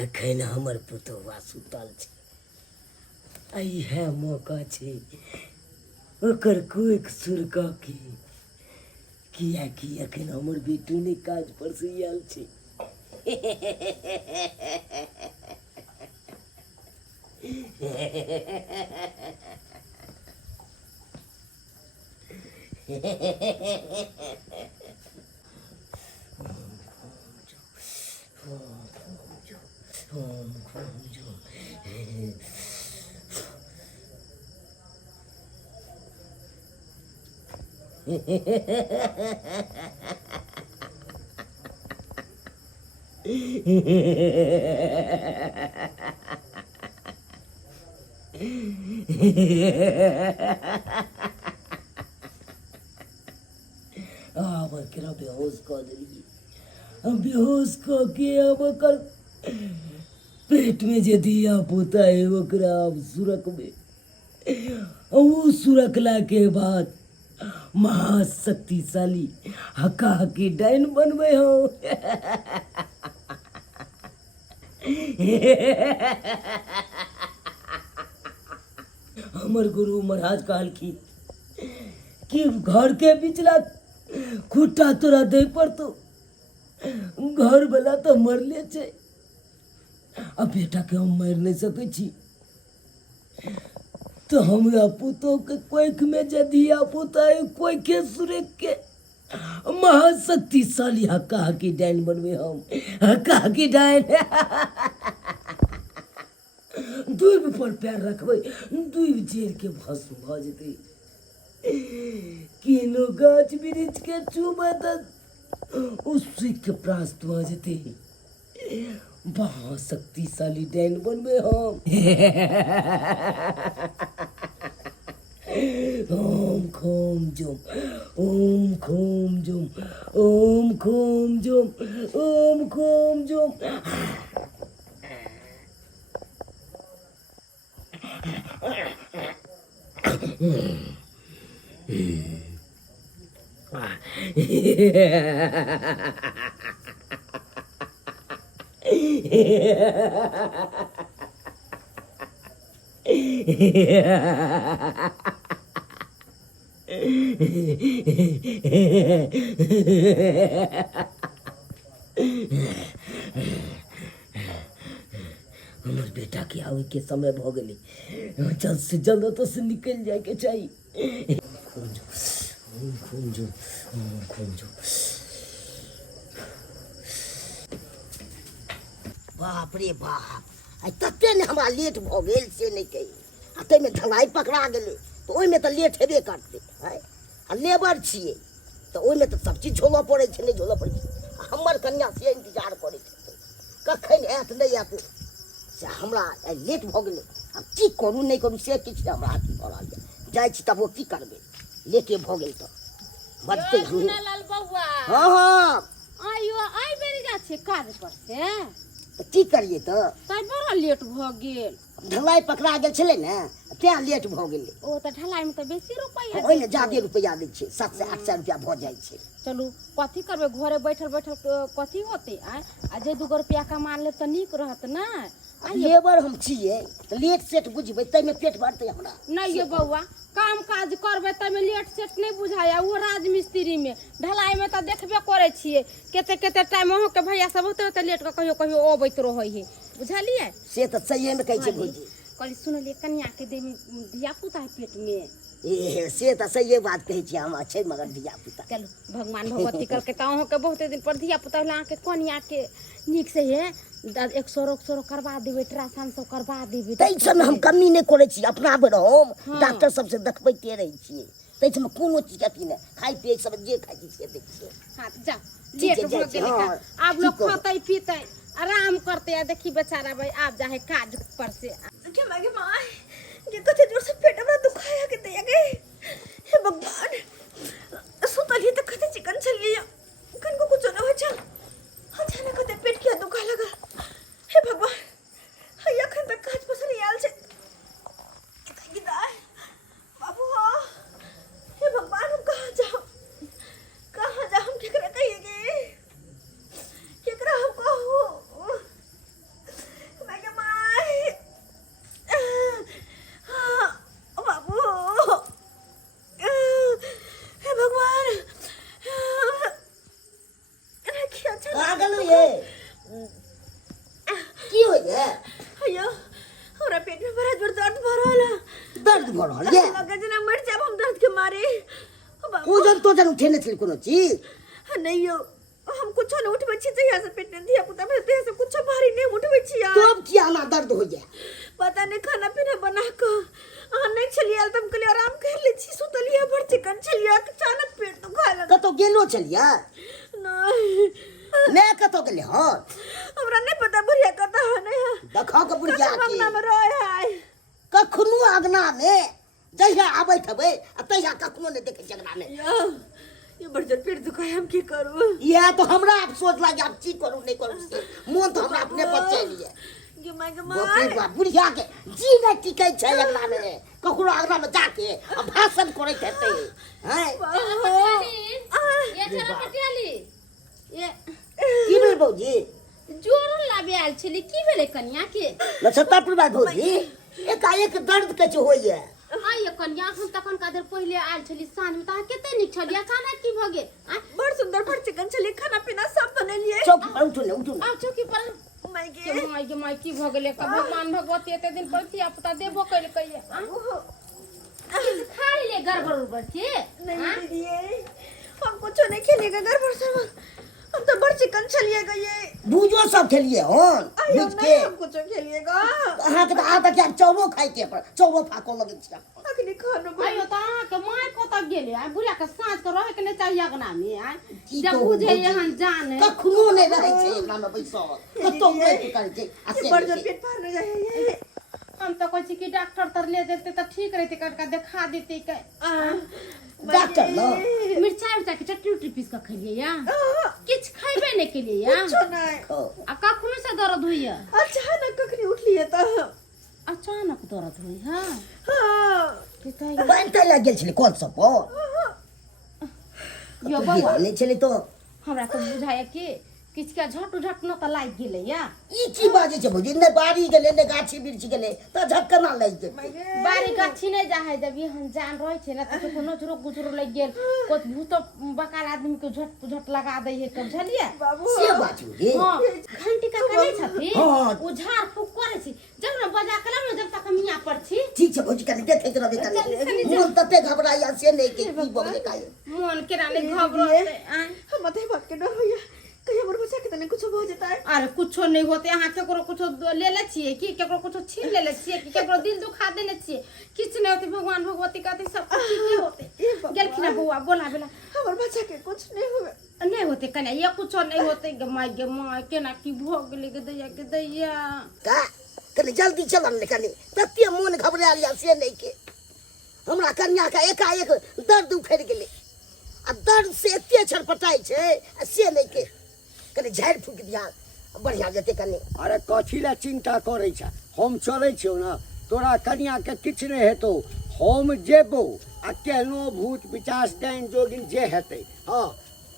अखन हमर पुतौआ सुतल छै, इहे मौका छै ओकर कोइक सुरका के, कियाकि अखन हमर बेटू ने काज पर से आयल छै। अब एकरा बेहोश कऽ देलियै, हम बेहोश कऽ के अब ओकर पेट में जे धिया पुता है ओकरा अब सुरकबे, वो सुरकला के बाद महाशक्तिशाली हका हकी डाइन बनबे हो। हमर गुरु महाराज कहलखिन कि घर के पिछला खुट्टा तोरा दे पड़तो, घर वाला तो मरले छै, अब बेटा के हम मार नहीं सकै छी, तो हमरा पुतोह के कोख में जे धिया पुता है कोई के सुरेख के महाशक्तिशाली हक्का हकी डाइन बनबे हम, हक्का हकी डाइन। दूब पर पैर रखबै, दूब जेर के भस्म भ जेतै, केनो गाछ वृक्ष के चूमे त उसी के प्रास्त भ जेतै, महाशक्तिशाली डाइन बनबे हम। ओम खोम जुम, ओम खोम जुम, ओम खोम जुम, ओम खोम जुम। हमर बेटा के आवे के समय भ गेलै, जल्द से जल्द ओतऽ से निकल जाए के चाहिए। खोंजो खोंजो। बाप रे बाप, आई तते ने हमरा लेट भ गेल से नहीं कही, आ तै में ढलाई पकड़ा गेलै तो ओइ में तो लेट हेबे करतै, आ लेबर छियै तो ओइ में तो सब चीज झोलऽ पड़ै छै, नहीं झोलऽ पड़ै छै। हमर कन्या से इंतजार करै छै, कखन आयत नहीं आयत से हमरा लेट भ गेलै, आब की करू नहीं करू से किछु हमरा हाथी भऽ रहल छै, जाइ छी तब ओ की करबै, लेटे भ गेल तो बजतै हम। लाल बउआ हाँ हाँ आइयो आई बेरी जा छै काज पर से, की करिए तो तै बड़ा लेट भ गेल, ढलाई पकड़ा गेल छलै ने तें लेट भ गेलै। ओ त ढलाई में त बेसी रुपया ओइ में ज्यादे रुपया दै छै, 700 800 रुपया भ जाइ छै। चलू कथी करबै, घरे बैठल बैठल कथी होतै, आ जे 2 रुपया कमा ले त नीक रहत ना। लेबर हम छियै त लेट सेट बुझबै तै में पेट भरतै हमरा। नहीं ये बउआ, काम काज करबै तै में लेट सेट नहीं बुझाया, वो राजमिस्त्री में ढलाई में त देखबे करे छियै केते केते टाइम अहो के भैया सब होते होते लेट के कहियो कहियो अबैत रहै है, बुझलियै से त सही में कहै छै भौजी। कहली सुनलिए कन्या के देह में धिया पुता है पेट में, ए से त सही बात कहै छी, हम छै मगर धिया पुता। चलो भगवान भगवती करके त अहो के बहुते दिन पर धिया पुता होला के कन्या के नीक से है 100 करवा देबै, अल्ट्रासाउंड सब करवा देबै, तै सब हम कमी नहीं करै छी, अपना बेर हम डॉक्टर सब से देखबैते रहै छियै, तै सब कोनो चीज अथी नहीं, खाइ पियै सब जे खाइ छी से दै छियै। हां जा लेट भ गेलै, आब लोग खतै पीतै आराम करते, आ देखी बेचारा भाई आप जाए काज पर से। देखिए माँ के माँ ये कथे जोर से पेट में दुखाया के तैया गए, हे भगवान सुतली तो कथे चिकन चलिए कन को कुछ न हो जा, अचानक कथे पेट किया दुखा लगा, हे भगवान हैया खन तक काज पसर याल छे की दाय बाबू। हो मगर जना मर जाब हम दर्द के मारे बाबू ओजन तोजन उठेने छली कोनो चीज नहीं यो हम कुछ न उठबै छी जहिया से पेट में दिया पुता में देह से कुछ भारी नहीं उठबै छी यार तो अब किया ना दर्द हो जाए पता नहीं खाना पीना बना के नहीं छलिया तुम के लिए आराम कर ले छी सुतलिया भर चिकन छलिया अचानक पेट तो खाए लगा कतो गेलो छलिया नहीं मैं कतो गेले हो हमरा नहीं पता बुढ़िया कता है नहीं देखा के बुढ़िया के अंगना में रहे है कखनो अगना में जहिया आबैत हबै तहिया कखनो नहीं देखे जगना में ये बड़जन पेट दुखाए हम की करू ये तो हमरा अफसोस लागे अब की करू नहीं करू से मन तो हमरा अपने बच्चे लिए ये मैं बाप रे बाप बुढ़िया के जी नहीं टिकै छै अगना में ककरो अगना में जाके भाषण करैत हेतै हैं ये चला पटियाली ये की भेल भौजी जोरन लाबे आयल छली की भेलै कन्या के नक्षत्रपुर बात भौजी एकाएक दर्द के होइए आ ये कन्या हम तखन कादर पहिले आयल छली साँझ में ता केते नीक छली अचानक की भ गेल बड़ सुंदर बड़ चिकन छली खाना पीना सब बनेलिए चौकी पर उठू आ चौकी पर माय की भ गेलै का भगवान भगवती एते दिन पर थिया पुता देबो कैल कहिए खा ले गड़बड़ उड़बड़ के नहीं दीदी हम कुछ नहीं खेलेगा गड़बड़ सब हम तो बड़ चिकन छलिएगा ये भूजो सब खेलिए हन आयो बीच के नहीं हम कुछ खेलिएगा अहाँ के आ तक चौबो खाइ के पर चौबो फाको लगे छै अखनी खानो आयो त अहाँ के माय कत गेलै आ बुढ़िया के साँझ के रहे के नहीं चाहिए अगना में आ की जब कहू बुझे भौजी, एहन जाने कखनो नहीं रहे छै एकरा में बैसल कतो उठै कर छै आ से बड़ जन पेट फाड़ न जाए ये हम तो कहै छी कि डॉक्टर तर ले देते त ठीक रहते कटका देखा देते के डॉक्टर न मिर्चाई उर्चाई के चटनी उटनी पीस के खइलिए या किछ खइबे नहीं के लिए या कुछ नहीं आ कखनो से दर्द होइया अचानक कखनी उठ लिए तो अचानक दर्द होई हां हां पिताई बनते लग गेल छलै कोन सब यो बाबा बाबा नहीं छलै तो हमरा तो बुझाया कि किछ के झट झट न त लाग गेलै या ई की बाजे छै भौजी ने बाड़ी गेले ने गाछी बिरछी गेले त झटकना लागि जेतै बारी गाछी नहीं जा है जब ये हम जान रहे छे ना तो कोनो झुरो गुजरो लग गेल को भूत बकार आदमी के झट झट लगा दे है कब झलिए बाबू से बात होई हां घंटी का कने छथि हाँ। उ झाड़ फूक करे छी जब न बजा कलम न जब तक मियां पर छी ठीक छै भौजी कनी देखैत रहबे कनी मोन तते घबराइया से नहीं के की बगले काहे मन के रानी घबराते हम मते बात के डर भैया कहीं हमर बच्चा के तने कुछ हो जेता है अरे कुछो नहीं होते अहाँ केकरो कुछो ले ले छिए कि केकरो कुछो छीन ले ले छिए कि केकरो दिल दुखा देले छिए किछ नहीं होते भगवान भगवती कहते सब कुछ ठीक होते गेलखिन बउआ बोला बेला हमर बच्चा के कुछ नहीं हुए नहीं होते कन्या ये कुछो नहीं होते गे माय केना की भ गेलै गे दैया का कनी जल्दी चलम ने कनी तते मोन घबराइल या से नहीं के हमरा कन्या का एकाएक दर्द उखड़ गेले आ दर्द से एते छटपटाई छै से नहीं के कनी झाड़ फूक दिया बढ़िया जेते कनी अरे कथी ला चिंता करे छ हम चले छियो ना तोरा कन्या के किछ नहीं हेतो हम जेबो आ केहनो भूत पिचास डाइन जोगिन जे हेते हां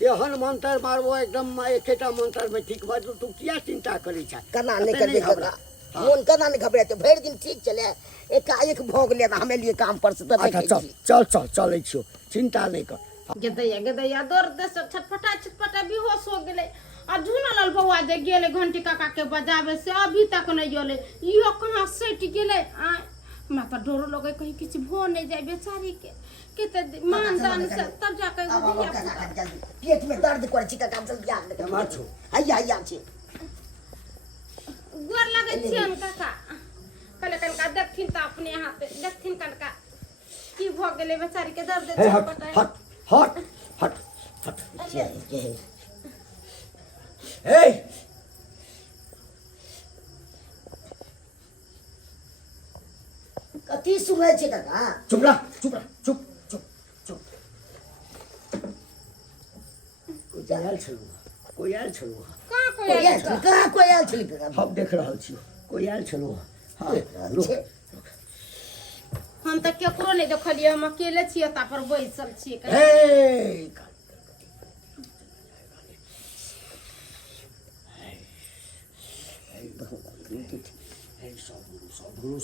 तेहन मंत्र मारबो एकदम एकेटा मंत्र में ठीक भ तू किया चिंता करे छ कना नहीं कर घबरा मोन कना नहीं घबराते भर दिन ठीक चले एकाएक भोग ले हमें लिए काम पर से अच्छा चल चले छियो चिंता नहीं कर गे दैया दर्द से छटपटा बेहोश हो गेलै आ झूनलाल बउआ जे गेले घंटी काका के बजावे से अभी तक नहीं गेले इहो कहां सट गेले हमरा तो डरो लगे कहीं किछ भो नहीं जाए बेचारी के केते मान दान से तब जाके दिया पेट में दर्द करे छी का जल्दी आ ले मार छो हैया छी गोर लगे छियन काका कले कनका देखथिन त अपने हाथ देखथिन कनका की भ गेले बेचारी के दर्द हे छटपटा हट ए कथी सुनै छै काका चुप चुप कोई आयल छलू कहां कोई आयल छली काका हम देख रहल छी कोई आयल छलू हां हम त केकरो नहीं देखलिए हम अकेले छिए ता पर बैसल छिए ए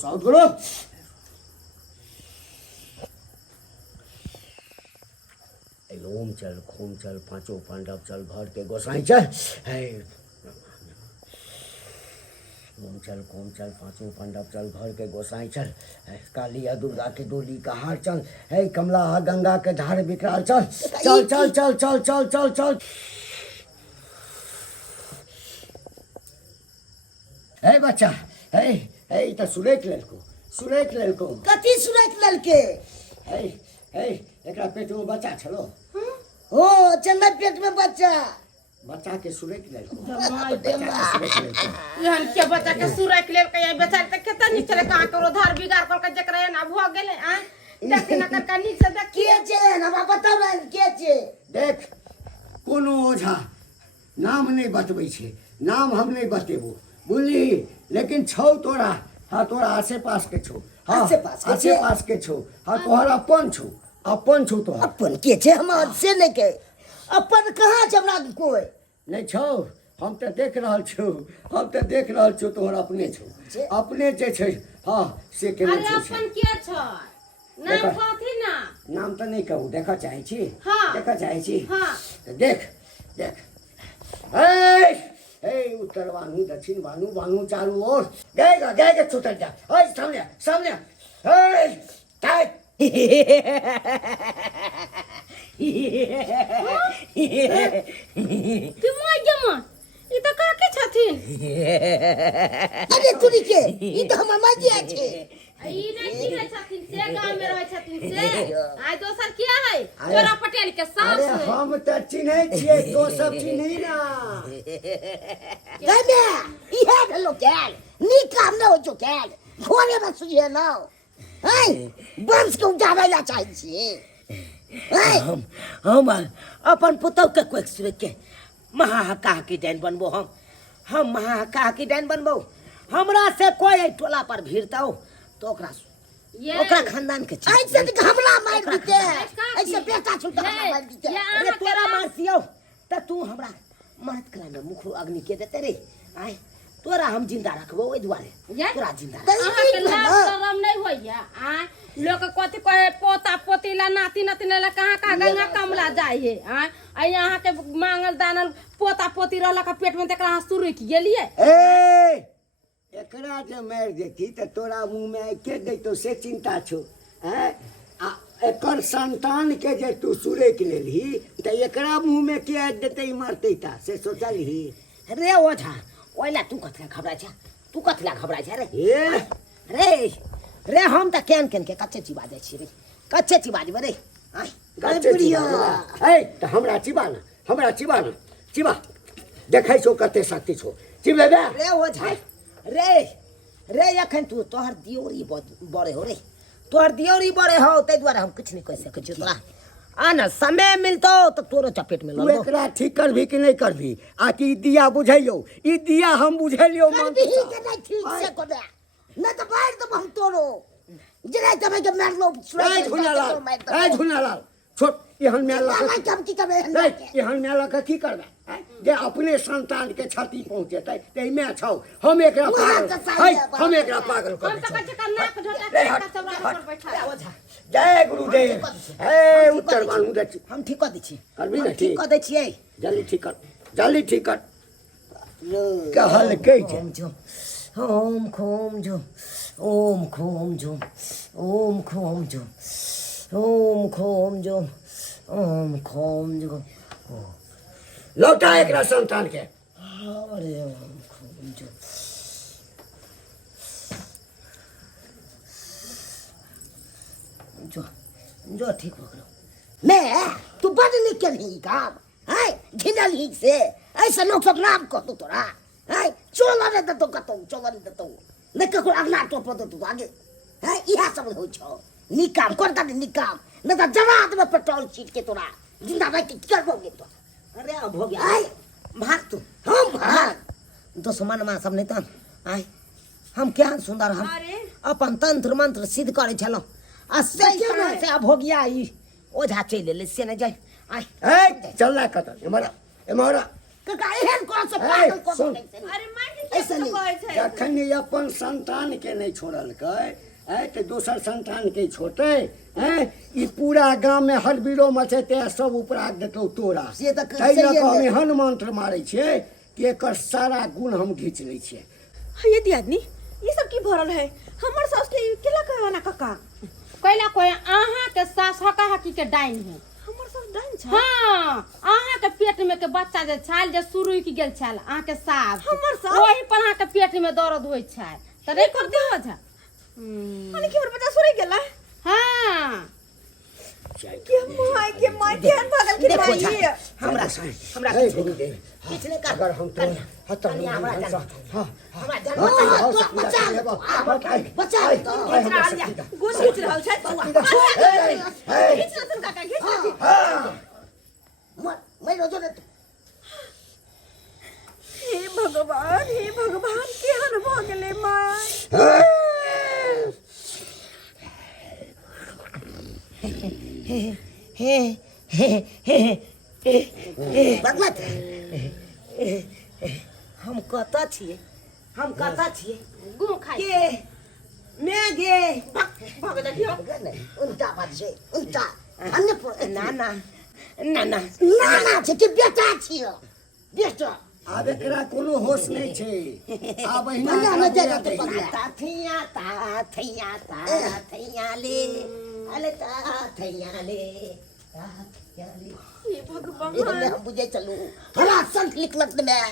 साउथ गुरु ओम चल खूम चल पांचों पांडव चल भर के गोसाई चल ओम कोम चल पांचों पांडव चल घर के गोसाई चल काली या दुर्गा के डोली का हार चल हे कमला गंगा के धार विकराल चल चल चल चल चल चल चल चल हे बच्चा हे हे तो सुरेख ललको कथी सुरत ललके हे हे एकरा पेट में बच्चा छलो हो चंदा पेट में बच्चा बच्चा के सुरेख ललको यहन के बच्चा के सुरख ले के ये बेचारे त केता नी चले कहां करो धार बिगाड़ कर के जकरा ना भ गेले आ देखि ना कर नी से देख के छे हमरा बताओ ना के छे देख कोनो ओझा नाम नहीं बतबै छे नाम हम नहीं बतेबो बुझली लेकिन छौ तोरा हाँ तोरा आसे पास के छौ हाँ आसे पास के छौ हाँ तोहर अपन छौ तोहर अपन के छे हम से नहीं के अपन कहाँ छे हमरा कोई नहीं छौ हम तो देख रहल छौ तोहर अपने छौ अपने जे छै हाँ से के अरे छौ अपन के छ नाम कथि ना नाम तो नहीं कहू देखा चाहे छी हाँ। देखा चाहे छी हाँ। देख ए ए उत्तर बानू दक्षिण बानू चारों ओर गएगा छुटक जा ए सामने ए टाइट कि मोय जमा ई त का के छथिन अरे तुरी के ई तो हमर माजिया छे ई नहीं चिन्है छथिन से गांव में रहै छथिन से आइ दोसर किया है चोरा पटेल के सास अरे है हम तो चिन्है छियै तो सब चिन्है ना गमे ई है भेलो केल नी काम न हो जो केल घोरे में सुझे न है वंश के उठावे ला चाहि छी हम अपन पुतौ के कोई सुरे के महाका की डाइन बनबो हम महाका की डाइन बनबो हमरा से कोई टोला पर भिड़तौ तो ओकरा खानदान के चीज ऐसे तो हमला मार देते ऐसे बेटा छुटा मार देते अरे तोरा मारसियो त तू हमरा मरद कला में मुख अग्नि के देते रे आय तोरा हम जिंदा रखबो ओइ दुआरे तोरा जिंदा अहाँ के लाज शरम नहीं होइया आ लोग कथि कहे पोता पोतीला नाती नतिला ला कहां गंगा कमला जाय है आ यहाँ के मांगल दानल पोता पोती रहला का पेट में तकरा सुरुक गेलिए ए एकरा जे मार देती तो तोरा मुंह में के दैतो से चिंता छौ हैं आ एकर संतान के जे तू सुरेक लेलही त एकरा मुंह में के देते मारते ता से सोचलही रे ओझा ओइला तू कथला घबराय छ रे ए रे हम त केन के कच्चे चिबा जाय छी रे कच्चे चिबा जेबे रे आय गच्चे चिबा ए त हमरा चिबा देखै छौ कते शक्ति छौ चिबेबे रे ओझा रे एखन तू तोहर दियोरी बड़े हो रे तोहर दियोरी बड़े हो तै द्वारा हम कुछ नहीं कह सकै छी तोरा आ ना समय मिलतो तो तोरो चपेट में तू लगो एकरा ठीक करभी कि नहीं करभी आ कि दिया बुझैयो ई दिया हम बुझलियो कर भी के नहीं ठीक से को दे न तो बाहर तो हम तोरो जरा तब के मार लो ए झुनालाल छोट एहन में लगा मैं कम की करबे एहन में लगा की करबे जे अपने संतान के क्षति पहुंचेतै तै में छौ हम एकरा पागल कर हम त कच्चे का नाक ढोटा का चौरा पर बैठा ओझा जय गुरुदेव हे उत्तर बानू दे हम ठीक कर दै छी करबी ना ठीक ठीक कर दै छियै जल्दी ठीक कर कहल के जे ओम खोम जो ओम खोम जो ओम खोम जो ओम खोम जो ओम खोम जो लौटा एकरा संतान के अरे ओम खोम जो जो ठीक हो गयो मैं तू बड़ निकल ही काम है घिनल ही से ऐसे लोग सब नाम को तू तोरा है चोला रे तो कतो चोला रे तो न को अगला तो पतो तू आगे है इहा सब हो छो निकाम करता निकाम न तो जवाब में पेट्रोल छीट के तोरा जिंदा भाई के करबोगे तो अरे अब हो गया है भाग तू हम भाग दुश्मन मां सब नहीं तन आय हम क्या सुंदर हम अपन तंत्र मंत्र सिद्ध करे छलो आ से अब हो गया ई ओझा चले ले से न जाय आय ए चल ना कत एमरा का एहन कौन से पागल को सुन। अरे माटी ऐसे नहीं जखन ई अपन संतान के नहीं छोड़लकै ऐ तो दोसर संतान के छोड़ते हैं ई पूरा गांव में हर बीरो मचेते सब उपराग देतो तोरा से तऽ तै लऽ सहिए कऽ हम ने। एहन मंत्र मारै छियै कि एकर सारा गुण हम घीच लै छियै ये दियादनी ये सब की भरल है हमर सास के केला कहवाना काका कैला कोई अहाँ के सास हका हकी के डाइन है। हमर सास डाइन छ हाँ अहाँ के पेट में के बच्चा जे छाल जे शुरू की गेल छाल अहाँ के सास हमर सास? वही पर अहाँ के पेट में दर्द होय छै त रे कर देहो जा। माने कि हमर बच्चा सोरे गेला हाँ के माय ध्यान भागल के देखो जा माई हमरा हमरा हे गुरुदेव किछने कर अगर हम तो हत कन्या हमरा जान हां हमरा जान हाँ, बचा तो बचा तो गोस खींच रहल छै खींच रतन काका खींच मैं रोजो ने हे भगवान केहन भ गेले माय भगवत हम कतऽ छियै हम कतऽ छियै गु खाइ के मैं गे भाग देखियो उल्टा बात छै उल्टा अन्य ना ना ना ना ना छै कि बेटा छियो बेटा आब एकरा कोनो होश नहीं छे आब अहिना पल्ला न जाएगा तो पल्ला ता थैया ले अले ता थैया ले हे भगवान इधर हम बुझे चलू थोड़ा संत लिखलत में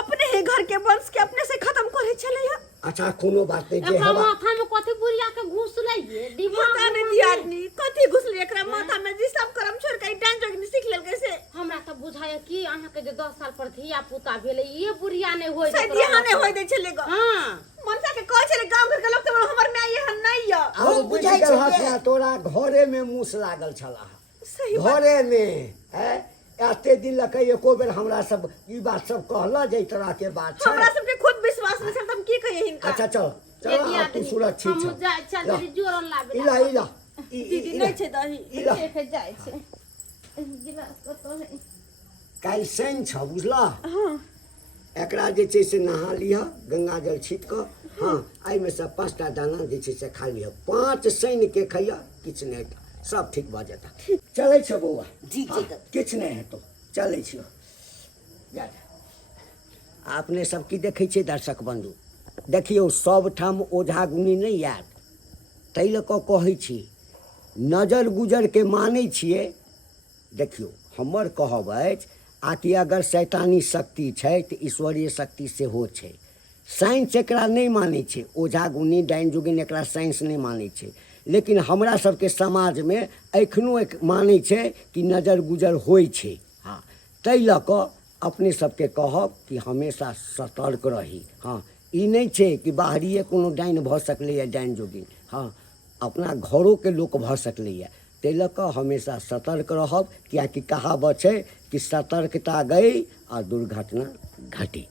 अपने ही घर के वंश के अपने से खत्म करे चले या अच्छा कोनो बात नहीं जे एकरा हवा माथा में कथि बुरिया के घुस लइए दिमाग पता नहीं दियादनी कथी घुसले एकरा माथा में जी सब करम छोड़ के डांस जोगिनी सीख लेल कैसे हमरा त बुझाय कि अहाँ के जे 10 साल पर धिया पुता भेले ये बुरिया नहीं होय शायद यहाँ नहीं होय दे चले ग हां मनसा के कह चले गांव घर के लोग तो हमर में ये नहीं या हम बुझाई छै तोरा घरे में मूस लागल छला सही बात घरे में है एते दिन लके एको बेर हमरा सब ई बात सब कहला जे तरह के बात छै हमरा सब के खुद विश्वास नहीं छल हम की कहिए हिनका अच्छा चल चल अब तू सुरक्षित हम छ जा चल ला। जरी जोरन लाबे इला इला दीदी नहीं छे दही इला देखे जाय छै गिलास कतो है काल सैन छ बुझला हां एकरा जे छै से नहा लिह गंगा जल छीट क हाँ आई में से 5टा दाना जे छै से खा लिह 5 सैन के खैया किछ नहीं सब ठीक भ जेता चलै छ बौआ ठीक छै किछ नहीं हेतौ चलै छियो जा अपने सब की देखै छियै दर्शक बंधु देखियौ सब ठाम ओझा गुनी नहीं याद तै ल क कहै छी नजर गुजर के मानै छियै देखियौ हमर कहब अछि आकि अगर शैतानी शक्ति छै तऽ ईश्वरीय शक्ति सेहो छै साइंस एकरा नहीं मानै छै ओझा गुनी डाइन जोगिन एकरा साइंस नहीं मानै छै लेकिन हमरा सबके समाज में एखनो एक मानै छै कि नजर गुजर होइ छै हाँ तै ल क अपने सबके कहब कि हमेशा सतर्क रही हाँ ई नहीं छै कि बाहरिए कोनो डाइन भऽ सकलैए डाइन जोगिन हाँ अपना घरों के लोक भऽ सकलैए तै ल क हमेशा सतर्क रहब कियाकि कहावत छै कि सतर्कता गई आ दुर्घटना घटी।